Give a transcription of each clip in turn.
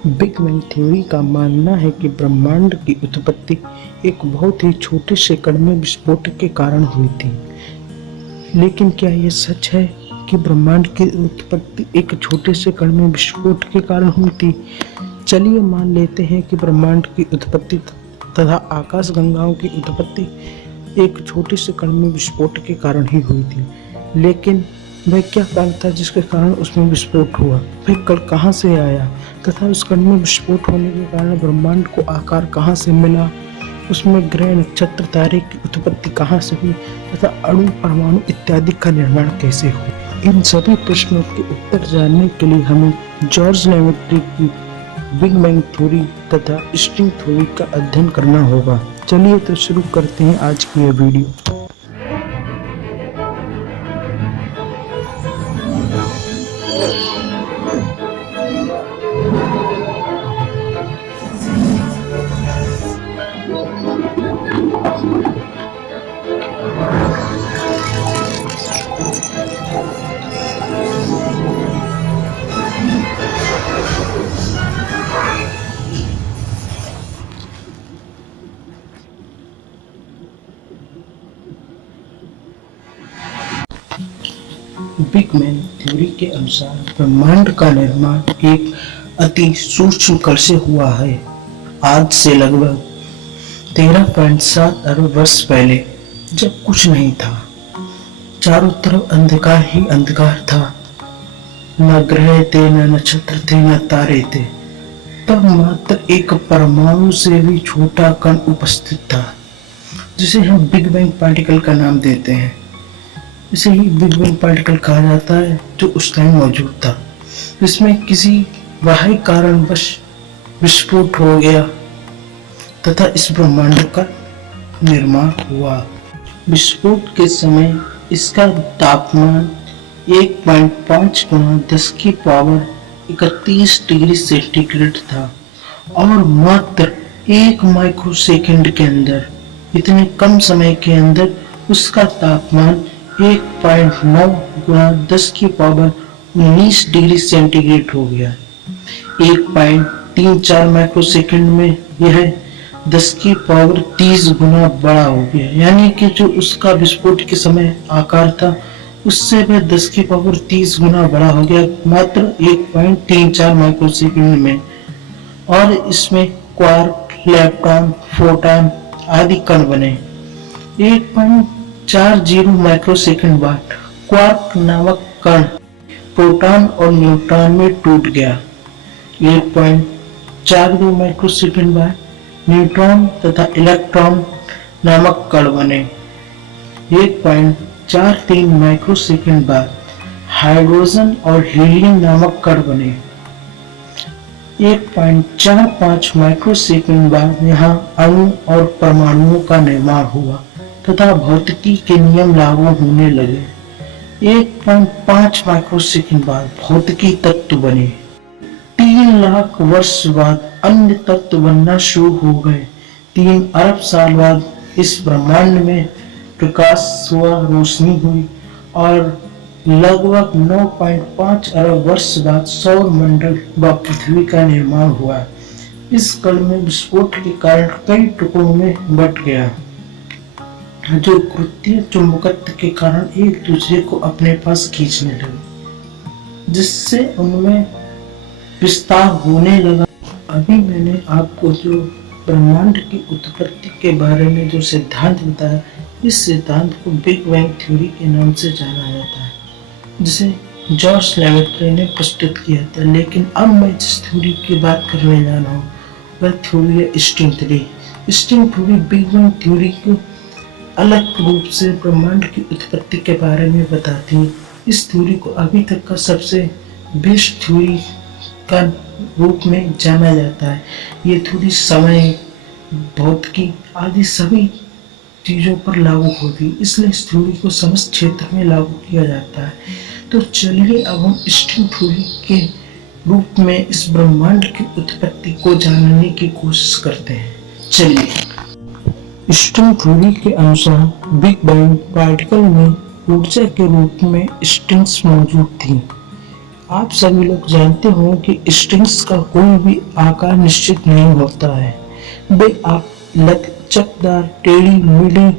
Big bang theory का मानना है कि ब्रह्मांड की उत्पत्ति एक बहुत ही छोटे से कण में विस्फोट के कारण हुई थी। लेकिन क्या यह सच है कि ब्रह्मांड की उत्पत्ति एक छोटे से कण में विस्फोट के कारण हुई थी? चलिए मान लेते हैं कि ब्रह्मांड की उत्पत्ति तथा आकाशगंगाओं की उत्पत्ति एक छोटे से कण में विस्फोट के कारण ही हुई थी। लेकिन वह क्या कारण था जिसके कारण उसमें विस्फोट हुआ? वह कण कहाँ से आया तथा उस कण में विस्फोट होने के कारण ब्रह्मांड को आकार कहाँ से मिला? उसमें ग्रह, नक्षत्र, तारे की उत्पत्ति कहाँ से हुई तथा अणु, परमाणु इत्यादि का निर्माण कैसे हुआ? इन सभी प्रश्नों के उत्तर जानने के लिए हमें जॉर्ज लेमेट्री की बिग बैंग थ्योरी तथा स्ट्रिंग थ्योरी का अध्ययन करना होगा। चलिए तो शुरू करते हैं आज की यह वीडियो। बिग बैंग थ्योरी के अनुसार ब्रह्मांड का निर्माण एक अति सूक्ष्म कण से हुआ है। आज से लगभग 13.7 अरब वर्ष पहले, जब कुछ नहीं था, चारों तरफ अंधकार ही अंधकार था, न ग्रह थे, न नक्षत्र थे, न तारे थे, तब मात्र एक परमाणु से भी छोटा कण उपस्थित था, जिसे हम बिग बैंग पार्टिकल का नाम देते हैं। इसे ही बिग बैंग पार्टिकल कहा जाता है, जो उस टाइम मौजूद था, जिसमें किसी बाह्य कारणवश विस्फोट हो गया तथा इस ब्रह्मांड का निर्माण हुआ। विस्फोट के समय इसका तापमान 1.5 गुना 10 की पावर 31 डिग्री सेंटीग्रेड था और मात्र 1 माइक्रोसेकंड के अंदर, इतने कम समय के अंदर उसका तापमान 1.9 गुना 10 की पावर 19 डिग्री सेंटीग्रेड हो गया। 1.34 माइक्रोसेकंड में यह 10 की पावर 30 गुना बड़ा हो गया, यानी कि जो उसका विस्फोट के समय आकार था उससे वह 10 की पावर 30 गुना बड़ा हो गया मात्र 1.34 माइक्रोसेकंड में। और इसमें क्वार्क, लेप्टॉन, फोटॉन आदि कण बने। 1.40 माइक्रोसेकंड बाद क्वार्क नामक कण प्रोटॉन और न्यूट्रॉन में टूट गया। 1.42 माइक्रोसेकंड बाद न्यूट्रॉन तथा इलेक्ट्रॉन नामक कण बने। 1.43 माइक्रोसेकंड बाद हाइड्रोजन और हीलियम नामक कण बने। 1.45 माइक्रोसेकंड बाद यहाँ अणु और परमाणुओं का निर्माण हुआ तथा भौतिकी के नियम लागू होने लगे। 1.5 माइक्रोसेकंड बाद भौतिकी तत्व बने। 3 लाख वर्ष बाद अन्य तत्व बनना शुरू हो गए। 3 अरब साल बाद इस ब्रह्मांड में प्रकाश हुआ, रोशनी हुई और लगभग 9.5 अरब वर्ष बाद सौर मंडल व पृथ्वी का निर्माण हुआ। इस कण में विस्फोट के कारण कई टुकड़ों में बंट गया, जो गुरुत्वीय चुंबकत्व के कारण एक दूसरे को अपने पास खींचने लगे, जिससे उनमें विस्तार होने लगा। अभी मैंने आपको जो ब्रह्मांड की उत्पत्ति के बारे में जो सिद्धांत बताया, इस सिद्धांत को बिग बैंग थ्योरी के नाम से जाना जाता है, जिसे जॉर्ज लेमेट्री ने प्रस्तुत किया था। लेकिन अब मैं जिस थ्योरी की बात करने जा रहा हूँ वह थ्योरी है string theory. String theory big bang theory को अलग रूप से ब्रह्मांड की उत्पत्ति के बारे में बताती है। इस थ्योरी को अभी तक का सबसे बेस्ट थ्योरी का रूप में जाना जाता है। ये थ्योरी समय, भौतिकी आदि सभी चीजों पर लागू होती है, इसलिए इस थ्योरी को समस्त क्षेत्र में लागू किया जाता है। तो चलिए अब हम स्ट्रिंग थ्योरी के रूप में इस ब्रह्मांड की उत्पत्ति को जानने की कोशिश करते हैं। चलिए। स्ट्रिंग थ्योरी के अनुसार बिग बैंग पार्टिकल में ऊर्जा के रूप में स्ट्रिंग्स मौजूद थी आप सभी लोग जानते हो कि स्ट्रिंग्स का कोई भी आकार निश्चित नहीं होता है। वे आप लचकदार, टेढ़ी मेढ़ी,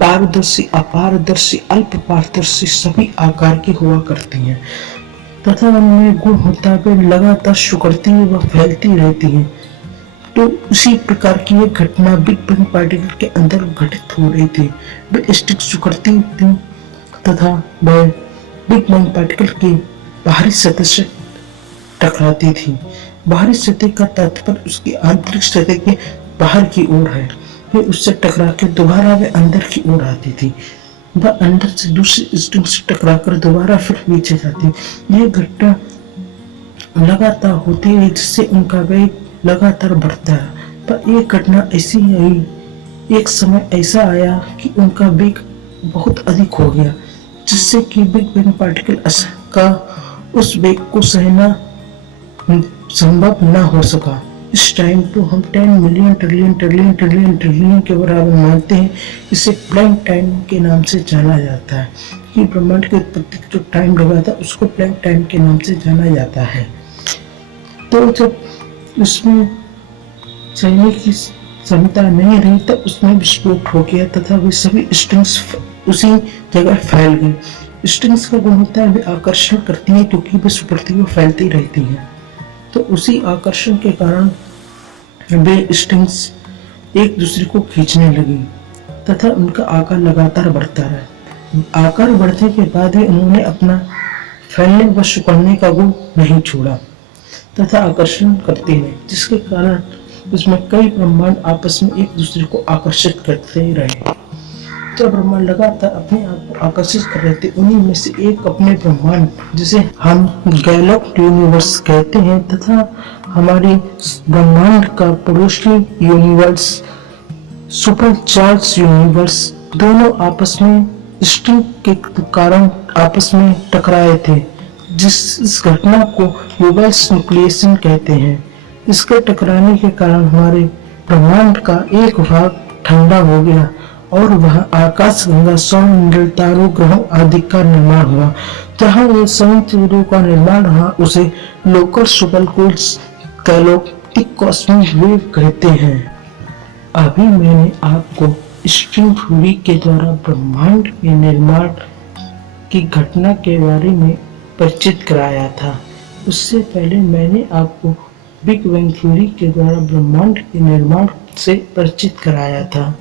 पारदर्शी, अपारदर्शी, अल्प पारदर्शी सभी आकार की हुआ करती हैं तथा उनमें गुण होता है वे लगातार सिकुड़ती व फैलती रहती हैं। तो उसी प्रकार की एक घटना बिग बैंग पार्टिकल के अंदर घटित हो रही थी। वे स्टिक सिकुड़ती थी तथा वह बिग बैंग पार्टिकल की बाहरी सतह से टकराती थी। बाहरी सतह का तात्पर्य उसकी आंतरिक सतह के बाहर की ओर है। वे उससे टकरा के दोबारा वे अंदर की ओर आती थी। वह अंदर से दूसरी स्ट्रिंग से टकराकर दोबारा फिर नीचे जाती। यह घटना लगातार होती है जिससे उनका वेग लगातार बढ़ता है। पर एक घटना ऐसी आई, एक समय ऐसा आया कि उनका वेग बहुत अधिक हो गया जिससे कि बिग बैंग पार्टिकल का उस वेग को सहना संभव न हो सका। इस टाइम को हम 10 million trillion trillion trillion trillion के बराबर मानते हैं। इसे प्लैंक टाइम के नाम से जाना जाता है कि ब्रह्मांड की उत्पत्ति जो टाइम लगा था उसको प्लैंक टाइम के नाम से जाना जाता है। तो जब उसमें सहने की क्षमता नहीं रही तब उसमें विस्फोट हो गया तथा वे सभी स्ट्रिंग्स उसी जगह फैल गए। स्ट्रिंग्स का गुण होता है वे आकर्षण करती हैं क्योंकि वे सुपड़ती व फैलती रहती हैं। तो उसी आकर्षण के कारण वे स्ट्रिंग्स एक दूसरे को खींचने लगी तथा उनका आकार लगातार बढ़ता रहा। आकार बढ़ने के बाद भी उन्होंने अपना फैलने व सिकुड़ने का गुण नहीं छोड़ा तथा आकर्षण करती है, जिसके कारण उसमें कई ब्रह्मांड आपस में एक दूसरे को आकर्षित करते रहे। जब ब्रह्मांड लगातार अपने आप को आकर्षित कर रहे थे उन्हीं में से एक अपने ब्रह्मांड जिसे हम गैलेक्टिक यूनिवर्स कहते हैं तथा हमारे ब्रह्मांड का पड़ोसी यूनिवर्स सुपर चार्ज यूनिवर्स दोनों आपस में स्ट्रिंग के कारण आपस में टकराए थे। इस घटना को रिवर्स न्यूक्लिएशन कहते हैं। इसके टकराने के कारण हमारे ब्रह्मांड का एक भाग ठंडा हो गया और वह आकाश गंगा, सौर तारों, ग्रहों आदि का निर्माण हुआ। जहाँ ये सभी चीजों का निर्माण हुआ उसे लोकल सुपरकूल्स गैलेक्टिक कॉस्मिक वेव कहते हैं। अभी मैंने आपको स्ट्रिंग थ्योरी के द्वारा ब्रह्मांड के निर्माण की घटना के बारे में परिचित कराया था। उससे पहले मैंने आपको बिग बैंग थ्योरी के द्वारा ब्रह्मांड के निर्माण से परिचित कराया था।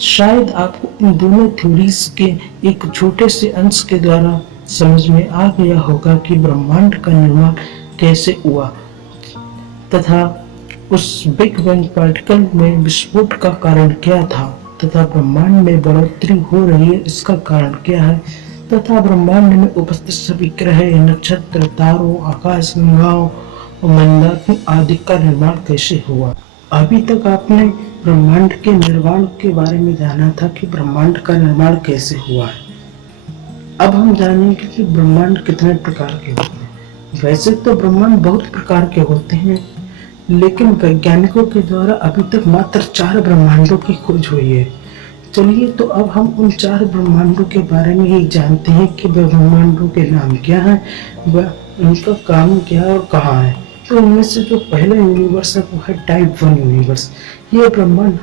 शायद आपको इन दोनों थ्योरीज के एक छोटे से अंश के द्वारा समझ में आ गया होगा कि ब्रह्मांड का निर्माण कैसे हुआ तथा उस बिग बैंग पार्टिकल में विस्फोट का कारण क्या था तथा ब्रह्मांड में बढ़ोतरी हो रही है इसका कारण क्या है तथा ब्रह्मांड में उपस्थित सभी ग्रह, नक्षत्र, तारों, आकाश गंगाओं और मंदाकिनी आदि का निर्माण कैसे हुआ। अभी तक आपने ब्रह्मांड के निर्माण के बारे में जाना था कि ब्रह्मांड का निर्माण कैसे हुआ है। अब हम जानेंगे कि ब्रह्मांड कितने प्रकार के होते हैं। वैसे तो ब्रह्मांड बहुत प्रकार के होते हैं, लेकिन वैज्ञानिकों के द्वारा अभी तक मात्र 4 ब्रह्मांडों की खोज हुई है। चलिए तो अब हम उन 4 ब्रह्मांडों के बारे में ही जानते हैं कि ब्रह्मांडों के नाम क्या है, वह उनका काम क्या है और कहाँ है। तो उनमें से जो पहला यूनिवर्स है वो है टाइप 1 यूनिवर्स। ये ब्रह्मांड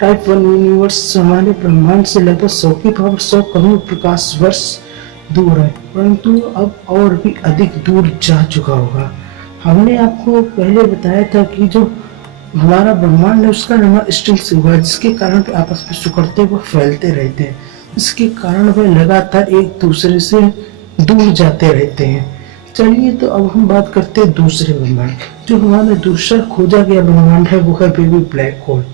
टाइप 1 यूनिवर्स हमारे ब्रह्मांड से लगभग 100 की पावर 100 करोड़ प्रकाश वर्ष दूर है, परंतु अब और भी अधिक दूर जा चुका होगा। हमने आपको पहले बताया था कि जो हमारा ब्रह्मांड है उसका निर्माण स्ट्रिंग से हुआ, जिसके कारण आपस में सिकुड़ते व फैलते रहते हैं। इसके कारण वे लगातार एक दूसरे से दूर जाते रहते हैं। चलिए तो अब हम बात करते हैं दूसरे ब्रह्मांड। जो हमारा दूसरा खोजा गया ब्रह्मांड है वो है बेबी ब्लैक होल।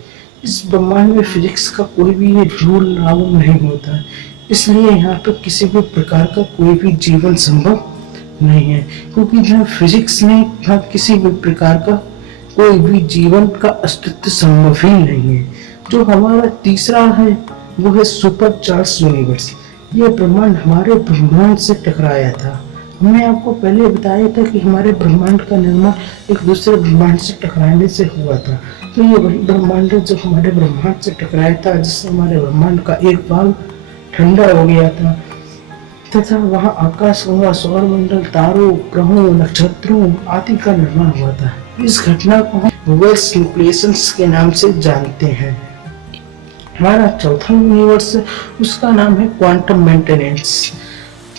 इस ब्रह्मांड में फिजिक्स का कोई भी रूल लागू नहीं होता है, इसलिए यहाँ पर किसी भी प्रकार का कोई भी जीवन संभव नहीं है, क्योंकि जहाँ फिजिक्स नहीं वहाँ किसी भी प्रकार का कोई भी जीवन का अस्तित्व संभव ही नहीं है। जो हमारा तीसरा है वो है सुपर चार्ज यूनिवर्स। यह ब्रह्मांड हमारे ब्रह्मांड से टकराया था। हमने आपको पहले बताया था कि हमारे ब्रह्मांड का निर्माण एक दूसरे ब्रह्मांड से टकराने से हुआ था। तो ये वही ब्रह्मांड है जो हमारे ब्रह्मांड से टकराया था, जिससे हमारे ब्रह्मांड का एक भाग ठंडा हो गया था तथा वहाँ आकाश गंगा सौरमंडल तारों ग्रहों नक्षत्रों आदि का निर्माण हुआ था। इस घटना को हम वेल्स न्यूक्लियेशंस के नाम से जानते हैं। हमारा चौथा यूनिवर्स उसका नाम है क्वांटम मेंटेनेंस।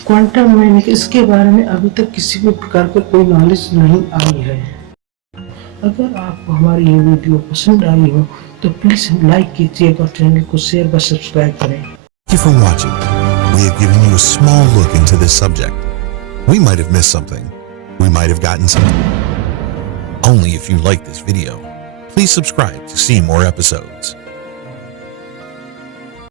क्वांटम मैकेनिक्स के बारे में अभी तक किसी भी प्रकार का कोई नॉलेज नहीं आई है। अगर आपको हमारी ये वीडियो पसंद आई हो तो प्लीज लाइक कीजिएगा और चैनल को शेयर व सब्सक्राइब करें। Thank you for watching. We have given you a small look into this subject. We might have missed something. We might have gotten something. Only if you like this video. Please subscribe to see more episodes.